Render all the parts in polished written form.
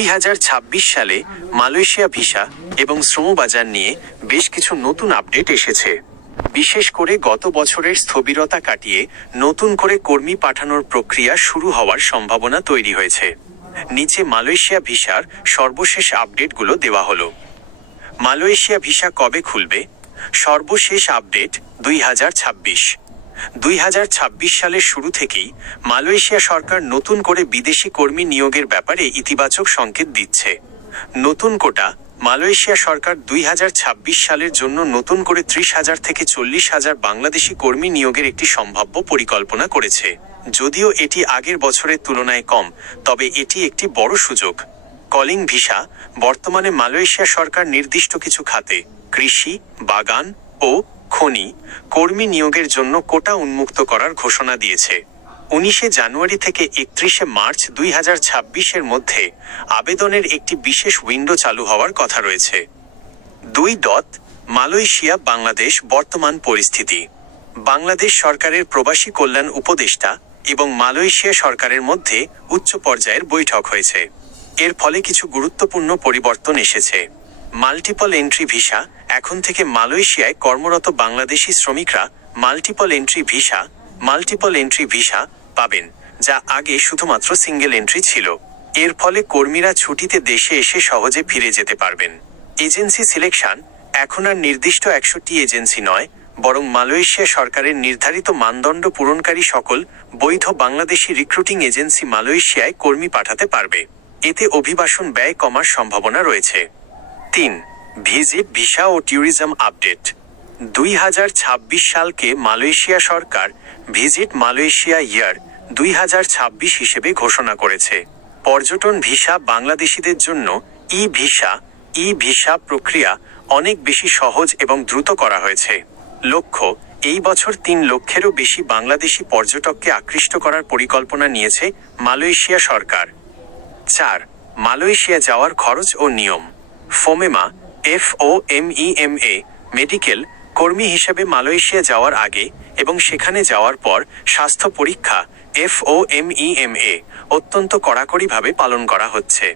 2026 সালে Malaysia visa এবং শ্রমবাজার নিয়ে বেশ কিছু নতুন আপডেট এসেছে। বিশেষ করে গত বছরের স্থবিরতা কাটিয়ে নতুন করে কর্মী পাঠানোর প্রক্রিয়া শুরু হওয়ার সম্ভাবনা তৈরি হয়েছে। নিচে মালয়েশিয়া ভিসার সর্বশেষ আপডেটগুলো দেওয়া হলো। মালয়েশিয়া ভিসা কবে খুলবে? সর্বশেষ আপডেট 2026 সালের শুরু থেকেই মালয়েশিয়া সরকার নতুন করে বিদেশি কর্মী নিয়োগের ব্যাপারে ইতিবাচক সংকেত দিচ্ছে। নতুন কোটা মালয়েশিয়া সরকার 2026 সালের জন্য নতুন করে 30,000 থেকে 40,000 বাংলাদেশি কর্মী নিয়োগের একটি সম্ভাব্য পরিকল্পনা করেছে। যদিও এটি আগের বছরের তুলনায় কম, তবে এটি একটি বড় সুযোগ। কলিং ভিসা বর্তমানে মালয়েশিয়া সরকার নির্দিষ্ট কিছু খাতে কৃষি, বাগান ও খনি কর্মী নিয়োগের জন্য কোটা উন্মুক্ত করার ঘোষণা দিয়েছে। 19 জানুয়ারি থেকে 31 মার্চ 2026 মধ্যে আবেদনের একটি বিশেষ উইন্ডো চালু হওয়ার কথা রয়েছে। 2. মালয়েশিয়া বাংলাদেশ বর্তমান পরিস্থিতি। বাংলাদেশ সরকারের প্রবাসী কল্যাণ উপদেষ্টা এবং মালয়েশিয়া সরকারের মধ্যে উচ্চ পর্যায়ের বৈঠক হয়েছে। এর ফলে কিছু গুরুত্বপূর্ণ পরিবর্তন এসেছে। মাল্টিপল এন্ট্রি ভিসা এখন থেকে মালয়েশিয়ায় কর্মরত বাংলাদেশি শ্রমিকরা মাল্টিপল এন্ট্রি ভিসা পাবেন, যা আগে শুধুমাত্র সিঙ্গেল এন্ট্রি ছিল। এর ফলে কর্মীরা ছুটিতে দেশে এসে সহজে ফিরে যেতে পারবেন। এজেন্সি সিলেকশন এখন আর নির্দিষ্ট 100টি এজেন্সি নয়, বরং মালয়েশিয়া সরকারের নির্ধারিত মানদণ্ড পূরণকারী সকল বৈধ বাংলাদেশি রিক্রুটিং এজেন্সি মালয়েশিয়ায় কর্মী পাঠাতে পারবে। এতে অভিবাসন ব্যয় কমার সম্ভাবনা রয়েছে। 3. ভিজিট ভিসা ও ট্যুরিজম আপডেট। 2026 সালকে মালয়েশিয়া সরকার ভিজিট মালয়েশিয়া ইয়ার 2026 হিসেবে ঘোষণা করেছে। পর্যটন ভিসা বাংলাদেশিদের জন্য ই ভিসা প্রক্রিয়া অনেক বেশি সহজ এবং দ্রুত করা হয়েছে। লক্ষ্য, এই বছর 3 লক্ষেরও বেশি বাংলাদেশি পর্যটককে আকৃষ্ট করার পরিকল্পনা নিয়েছে মালয়েশিয়া সরকার। 4. মালয়েশিয়া যাওয়ার খরচ ও নিয়ম। FOMEMA মেডিকেল কর্মী হিসেবে মালয়েশিয়া যাওয়ার আগে এবং সেখানে যাওয়ার পর স্বাস্থ্য পরীক্ষা FOMEMA অত্যন্ত কড়াকড়িভাবে পালন করা হচ্ছে।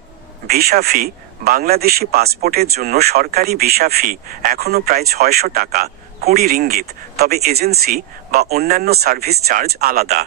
ভিসা ফি বাংলাদেশি পাসপোর্টের জন্য সরকারি ভিসা ফি এখনও প্রায় 600 টাকা 20 রিঙ্গিত, তবে এজেন্সি বা অন্যান্য সার্ভিস চার্জ আলাদা।